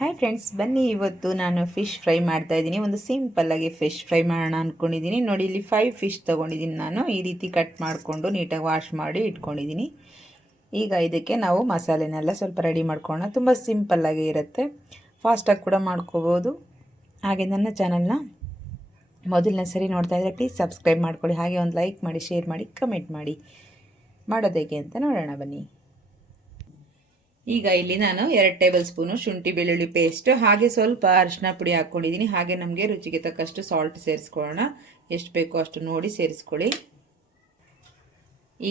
Hi friends ಬನ್ನಿ ಇವತ್ತು ನಾನು ಫಿಶ್ ಫ್ರೈ ಮಾಡ್ತಾ ಇದ್ದೀನಿ. ಒಂದು ಸಿಂಪಲ್ಲಾಗಿ ಫಿಶ್ ಫ್ರೈ ಮಾಡೋಣ ಅಂದ್ಕೊಂಡಿದ್ದೀನಿ ನೋಡಿ, ಇಲ್ಲಿ ಫೈವ್ ಫಿಶ್ ತೊಗೊಂಡಿದ್ದೀನಿ ನಾನು. ಈ ರೀತಿ ಕಟ್ ಮಾಡಿಕೊಂಡು ನೀಟಾಗಿ ವಾಶ್ ಮಾಡಿ ಇಟ್ಕೊಂಡಿದ್ದೀನಿ. ಈಗ ಇದಕ್ಕೆ ನಾವು ಮಸಾಲೆನೆಲ್ಲ ಸ್ವಲ್ಪ ರೆಡಿ ಮಾಡ್ಕೊಳ್ಳೋಣ. ತುಂಬ ಸಿಂಪಲ್ಲಾಗಿ ಇರುತ್ತೆ. ಫಾಸ್ಟಾಗಿ ಕೂಡ ಮಾಡ್ಕೋಬೋದು. ಹಾಗೆ ನನ್ನ ಚಾನಲ್ನ ಮೊದಲನೇ ಸರಿ ನೋಡ್ತಾ ಇದ್ದರೆ ಪ್ಲೀಸ್ ಸಬ್ಸ್ಕ್ರೈಬ್ ಮಾಡ್ಕೊಳ್ಳಿ. ಹಾಗೆ ಒಂದು ಲೈಕ್ ಮಾಡಿ ಶೇರ್ ಮಾಡಿ ಕಮೆಂಟ್ ಮಾಡಿ. ಮಾಡೋದು ಅಂತ ನೋಡೋಣ ಬನ್ನಿ. ಈಗ ಇಲ್ಲಿ ನಾನು ಎರಡು ಟೇಬಲ್ ಸ್ಪೂನು ಶುಂಠಿ ಬೆಳ್ಳುಳ್ಳಿ ಪೇಸ್ಟ್ ಹಾಗೆ ಸ್ವಲ್ಪ ಅರಿಶಿನ ಪುಡಿ ಹಾಕ್ಕೊಂಡಿದ್ದೀನಿ. ಹಾಗೆ ನಮಗೆ ರುಚಿಗೆ ತಕ್ಕಷ್ಟು ಸಾಲ್ಟ್ ಸೇರಿಸ್ಕೊಳ್ಳೋಣ. ಎಷ್ಟು ಬೇಕೋ ಅಷ್ಟು ನೋಡಿ ಸೇರಿಸ್ಕೊಳ್ಳಿ.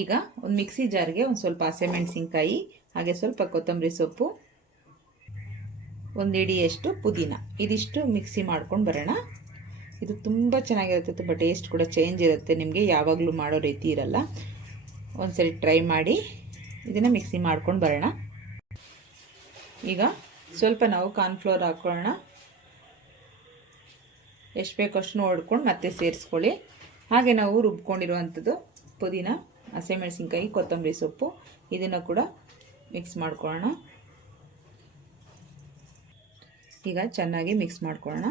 ಈಗ ಒಂದು ಮಿಕ್ಸಿ ಜಾರ್ಗೆ ಒಂದು ಸ್ವಲ್ಪ ಹಸಿಮೆಣಸಿನ್ಕಾಯಿ ಹಾಗೆ ಸ್ವಲ್ಪ ಕೊತ್ತಂಬರಿ ಸೊಪ್ಪು, ಒಂದು ಇಡಿಯಷ್ಟು ಪುದೀನ. ಇದಿಷ್ಟು ಮಿಕ್ಸಿ ಮಾಡ್ಕೊಂಡು ಬರೋಣ. ಇದು ತುಂಬ ಚೆನ್ನಾಗಿರುತ್ತೆ, ತುಂಬ ಟೇಸ್ಟ್ ಕೂಡ ಚೇಂಜ್ ಇರುತ್ತೆ ನಿಮಗೆ, ಯಾವಾಗಲೂ ಮಾಡೋ ರೀತಿ ಇರಲ್ಲ. ಒಂದ್ಸರಿ ಟ್ರೈ ಮಾಡಿ. ಇದನ್ನು ಮಿಕ್ಸಿ ಮಾಡ್ಕೊಂಡು ಬರೋಣ. ಈಗ ಸ್ವಲ್ಪ ನಾವು ಕಾರ್ನ್ಫ್ಲೋರ್ ಹಾಕ್ಕೊಳ್ಳೋಣ ಎಷ್ಟು ಬೇಕೋ ಅಷ್ಟು ನೋಡ್ಕೊಂಡು ಮತ್ತೆ ಸೇರಿಸ್ಕೊಳ್ಳಿ. ಹಾಗೆ ನಾವು ರುಬ್ಕೊಂಡಿರುವಂಥದ್ದು ಪುದೀನ ಹಸಿಮೆಣಸಿನ್ಕಾಯಿ ಕೊತ್ತಂಬರಿ ಸೊಪ್ಪು, ಇದನ್ನು ಕೂಡ ಮಿಕ್ಸ್ ಮಾಡ್ಕೊಳ್ಳೋಣ. ಈಗ ಚೆನ್ನಾಗಿ ಮಿಕ್ಸ್ ಮಾಡ್ಕೊಳ್ಳೋಣ.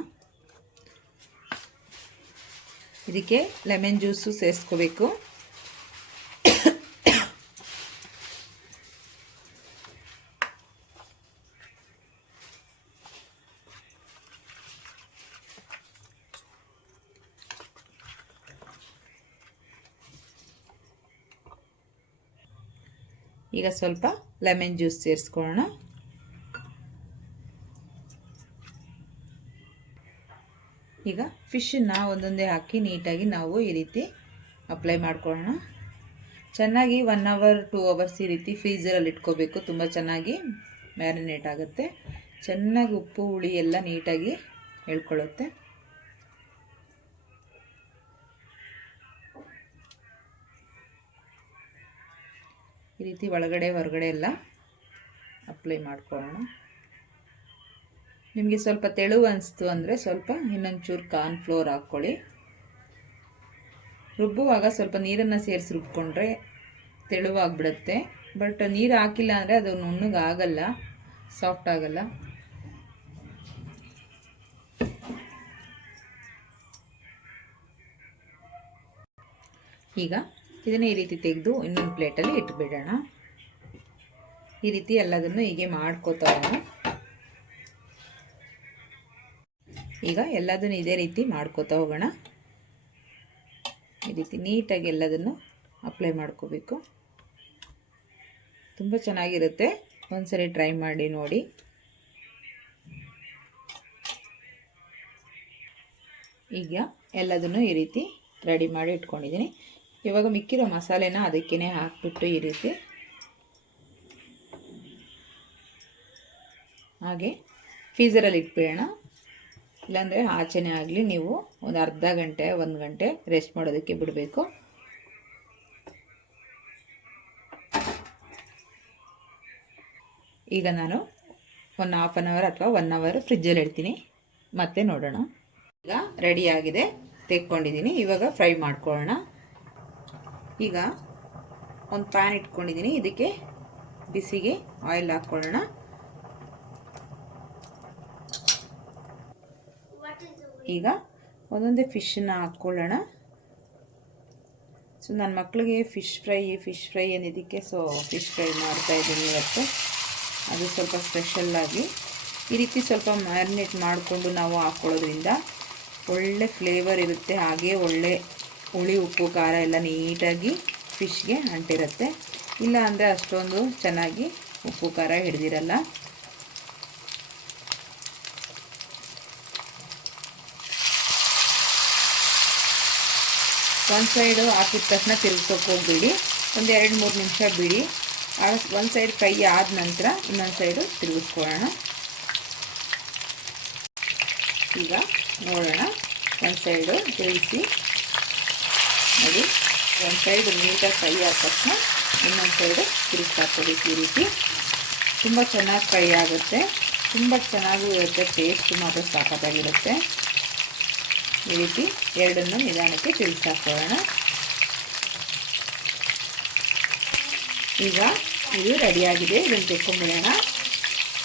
ಇದಕ್ಕೆ ಲೆಮನ್ ಜ್ಯೂಸು ಸೇರಿಸ್ಕೋಬೇಕು. ಈಗ ಸ್ವಲ್ಪ ಲೆಮನ್ ಜ್ಯೂಸ್ ಸೇರಿಸ್ಕೊಳ್ಳೋಣ. ಈಗ ಫಿಶನ್ನು ಒಂದೊಂದೇ ಹಾಕಿ ನೀಟಾಗಿ ನಾವು ಈ ರೀತಿ ಅಪ್ಲೈ ಮಾಡ್ಕೊಳ್ಳೋಣ. ಚೆನ್ನಾಗಿ ಒನ್ ಅವರ್ ಟೂ ಅವರ್ಸ್ ಈ ರೀತಿ ಫ್ರೀಝರಲ್ಲಿ ಇಟ್ಕೋಬೇಕು. ತುಂಬ ಚೆನ್ನಾಗಿ ಮ್ಯಾರಿನೇಟ್ ಆಗುತ್ತೆ. ಚೆನ್ನಾಗಿ ಉಪ್ಪು, ಹುಳಿ ಎಲ್ಲ ನೀಟಾಗಿ ಹೇಳ್ಕೊಳ್ಳುತ್ತೆ. ಈ ರೀತಿ ಒಳಗಡೆ, ಹೊರಗಡೆ ಎಲ್ಲ ಅಪ್ಲೈ ಮಾಡ್ಕೊಳ್ಳೋಣ. ನಿಮಗೆ ಸ್ವಲ್ಪ ತೆಳು ಅನಿಸ್ತು ಅಂದರೆ ಸ್ವಲ್ಪ ಇನ್ನೊಂಚೂರು ಕಾರ್ನ್ಫ್ಲೋರ್ ಹಾಕ್ಕೊಳ್ಳಿ. ರುಬ್ಬುವಾಗ ಸ್ವಲ್ಪ ನೀರನ್ನು ಸೇರಿಸಿ ರುಬ್ಕೊಂಡ್ರೆ ತೆಳುವಾಗಿಬಿಡುತ್ತೆ. ಬಟ್ ನೀರು ಹಾಕಿಲ್ಲ ಅಂದರೆ ಅದು ನುಣ್ಣಗಾಗಲ್ಲ ಸಾಫ್ಟ್ ಆಗಲ್ಲ. ಈಗ ಇದನ್ನು ಈ ರೀತಿ ತೆಗೆದು ಇನ್ನೊಂದು ಪ್ಲೇಟಲ್ಲಿ ಇಟ್ಬಿಡೋಣ. ಈ ರೀತಿ ಎಲ್ಲದನ್ನು ಹೀಗೆ ಮಾಡ್ಕೋತಾ ಈಗ ಎಲ್ಲದನ್ನು ಇದೇ ರೀತಿ ಮಾಡ್ಕೋತಾ ಹೋಗೋಣ. ಈ ರೀತಿ ನೀಟಾಗಿ ಎಲ್ಲದನ್ನು ಅಪ್ಲೈ ಮಾಡ್ಕೋಬೇಕು. ತುಂಬ ಚೆನ್ನಾಗಿರುತ್ತೆ. ಒಂದ್ಸರಿ ಟ್ರೈ ಮಾಡಿ ನೋಡಿ. ಈಗ ಎಲ್ಲದನ್ನು ಈ ರೀತಿ ರೆಡಿ ಮಾಡಿ ಇಟ್ಕೊಂಡಿದ್ದೀನಿ. ಇವಾಗ ಮಿಕ್ಕಿರೋ ಮಸಾಲೆನ ಅದಕ್ಕೇ ಹಾಕ್ಬಿಟ್ಟು ಈ ರೀತಿ. ಹಾಗೆ ಫೀಸರಲ್ಲಿ ಇಟ್ಬಿಡೋಣ. ಇಲ್ಲಾಂದರೆ ಆಚೆನೇ ಆಗಲಿ ನೀವು ಒಂದು ಅರ್ಧ ಗಂಟೆ, ಒಂದು ಗಂಟೆ ರೆಸ್ಟ್ ಮಾಡೋದಕ್ಕೆ ಬಿಡಬೇಕು. ಈಗ ನಾನು ಒನ್ ಹಾಫ್ ಆನ್ ಅವರ್ ಅಥವಾ ಒನ್ ಅವರ್ ಫ್ರಿಜ್ಜಲ್ಲಿ ಇಡ್ತೀನಿ. ಮತ್ತೆ ನೋಡೋಣ. ಈಗ ರೆಡಿಯಾಗಿದೆ ತೆಕ್ಕೊಂಡಿದ್ದೀನಿ. ಇವಾಗ ಫ್ರೈ ಮಾಡ್ಕೊಳ್ಳೋಣ. ಈಗ ಒಂದು ಪ್ಯಾನ್ ಇಟ್ಕೊಂಡಿದ್ದೀನಿ ಇದಕ್ಕೆ ಬಿಸಿಗೆ ಆಯಿಲ್ ಹಾಕ್ಕೊಳ್ಳೋಣ ಈಗ ಒಂದೊಂದೇ ಫಿಶನ್ನು ಹಾಕ್ಕೊಳ್ಳೋಣ ಸೊ ನನ್ನ ಮಕ್ಕಳಿಗೆ ಫಿಶ್ ಫ್ರೈ ಫಿಶ್ ಫ್ರೈ ಏನಿದಕ್ಕೆ ಸೊ ಫಿಶ್ ಫ್ರೈ ಮಾಡ್ತಾಯಿದ್ದೀನಿ ಇವತ್ತು. ಅದು ಸ್ವಲ್ಪ ಸ್ಪೆಷಲ್ಲಾಗಿ ಈ ರೀತಿ ಸ್ವಲ್ಪ ಮ್ಯಾರಿನೇಟ್ ಮಾಡಿಕೊಂಡು ನಾವು ಹಾಕ್ಕೊಳ್ಳೋದ್ರಿಂದ ಒಳ್ಳೆ ಫ್ಲೇವರ್ ಇರುತ್ತೆ. ಹಾಗೆ ಒಳ್ಳೆ ಹುಳಿ, ಉಪ್ಪು, ಖಾರ ಎಲ್ಲ ನೀಟಾಗಿ ಫಿಶ್ಗೆ ಅಂಟಿರುತ್ತೆ. ಇಲ್ಲ ಅಂದರೆ ಅಷ್ಟೊಂದು ಚೆನ್ನಾಗಿ ಉಪ್ಪು, ಖಾರ ಹಿಡ್ದಿರಲ್ಲ. ಒಂದು ಸೈಡು ಹಾಕಿದ ತಕ್ಷಣ ತಿರ್ಗ್ಸೋಕೆ ಹೋಗ್ಬಿಡಿ ಒಂದು ಎರಡು, ಮೂರು ನಿಮಿಷ ಬಿಡಿ. ಒಂದು ಸೈಡ್ ಫ್ರೈ ಆದ ನಂತರ ಇನ್ನೊಂದು ಸೈಡು ತಿರುಗಿಸ್ಕೊಳ್ಳೋಣ. ಈಗ ನೋಡೋಣ. ಒಂದು ಸೈಡು ತಿರುಗಿಸಿ ನೋಡಿ ಒಂದು ಸೈಡ್ ನೀಟಾಗಿ ಫ್ರೈ ಆದ ತಕ್ಷಣ ಇನ್ನೊಂದು ಸೈಡು ತಿರುಗಿಸಾಕೋಬೇಕು ಈ ರೀತಿ. ತುಂಬ ಚೆನ್ನಾಗಿ ಫ್ರೈ ಆಗುತ್ತೆ. ತುಂಬ ಚೆನ್ನಾಗೂ ಇರುತ್ತೆ ಟೇಸ್ಟ್ ಮಾತ್ರ ಸಾಕಾಗಿರುತ್ತೆ ಈ ರೀತಿ ಎರಡನ್ನು ನಿಧಾನಕ್ಕೆ ತಿರುಗಿಸಾಕೊಳ್ಳೋಣ ಈಗ ಇದು ರೆಡಿಯಾಗಿದೆ ಇದನ್ನು ತೆಕ್ಕೊಂಬಿಡೋಣ.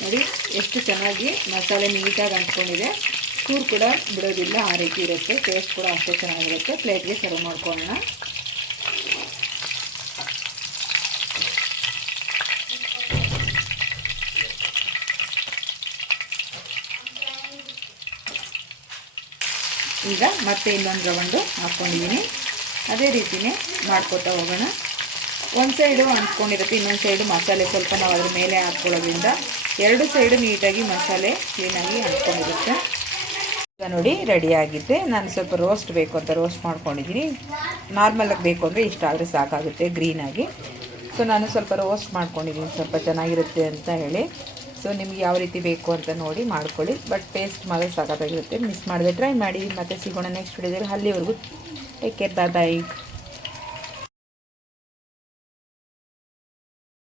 ನೋಡಿ, ಎಷ್ಟು ಚೆನ್ನಾಗಿ ಮಸಾಲೆ ನೀಟಾಗಿ ಅಂಟ್ಕೊಂಡಿದೆ. ಚೂರು ಕೂಡ ಬಿಡೋದಿಲ್ಲ, ಆ ರೀತಿ ಇರುತ್ತೆ. ಟೇಸ್ಟ್ ಕೂಡ ಅಷ್ಟೇ ಚೆನ್ನಾಗಿರುತ್ತೆ. ಪ್ಲೇಟ್ಗೆ ಸರ್ವ್ ಮಾಡ್ಕೊಳ್ಳೋಣ. ಈಗ ಮತ್ತೆ ಇನ್ನೊಂದು ರೌಂಡು ಹಾಕ್ಕೊಂಡಿದ್ದೀನಿ ಅದೇ ರೀತಿಯೇ ಮಾಡ್ಕೊತಾ ಹೋಗೋಣ. ಒಂದು ಸೈಡು ಅಂಟ್ಕೊಂಡಿರುತ್ತೆ, ಇನ್ನೊಂದು ಸೈಡು ಮಸಾಲೆ ಸ್ವಲ್ಪ ನಾವು ಅದ್ರ ಮೇಲೆ ಹಾಕ್ಕೊಳ್ಳೋದ್ರಿಂದ ಎರಡು ಸೈಡು ನೀಟಾಗಿ ಮಸಾಲೆ ಕ್ಲೀನಾಗಿ ಅಂಟ್ಕೊಂಡಿರುತ್ತೆ. ನೋಡಿ ರೆಡಿ ಆಗಿದೆ ನಾನು ಸ್ವಲ್ಪ ರೋಸ್ಟ್ ಬೇಕು ಅಂತ ರೋಸ್ಟ್ ಮಾಡ್ಕೊಂಡಿದ್ದೀನಿ ನಾರ್ಮಲಾಗಿ ಬೇಕು ಅಂದರೆ ಇಷ್ಟ ಆದರೆ ಸಾಕಾಗುತ್ತೆ ಗ್ರೀನಾಗಿ ಸೊ ನಾನು ಸ್ವಲ್ಪ ರೋಸ್ಟ್ ಮಾಡ್ಕೊಂಡಿದ್ದೀನಿ ಸ್ವಲ್ಪ ಚೆನ್ನಾಗಿರುತ್ತೆ ಅಂತ ಹೇಳಿ. ಸೊ ನಿಮ್ಗೆ ಯಾವ ರೀತಿ ಬೇಕು ಅಂತ ನೋಡಿ ಮಾಡ್ಕೊಳ್ಳಿ. ಬಟ್ ಟೇಸ್ಟ್ ಮಾತ್ರ ಸಾಕಾಗಿರುತ್ತೆ ಮಿಸ್ ಮಾಡಿದೆ ಟ್ರೈ ಮಾಡಿ. ಮತ್ತೆ ಸಿಗೋಣ ನೆಕ್ಸ್ಟ್ ವಿಡಿಯೋದಲ್ಲಿ ಅಲ್ಲಿವರೆಗೂ ಟೇಕ್ ಕೇರ್ ಬಾಯ್ ಬಾಯ್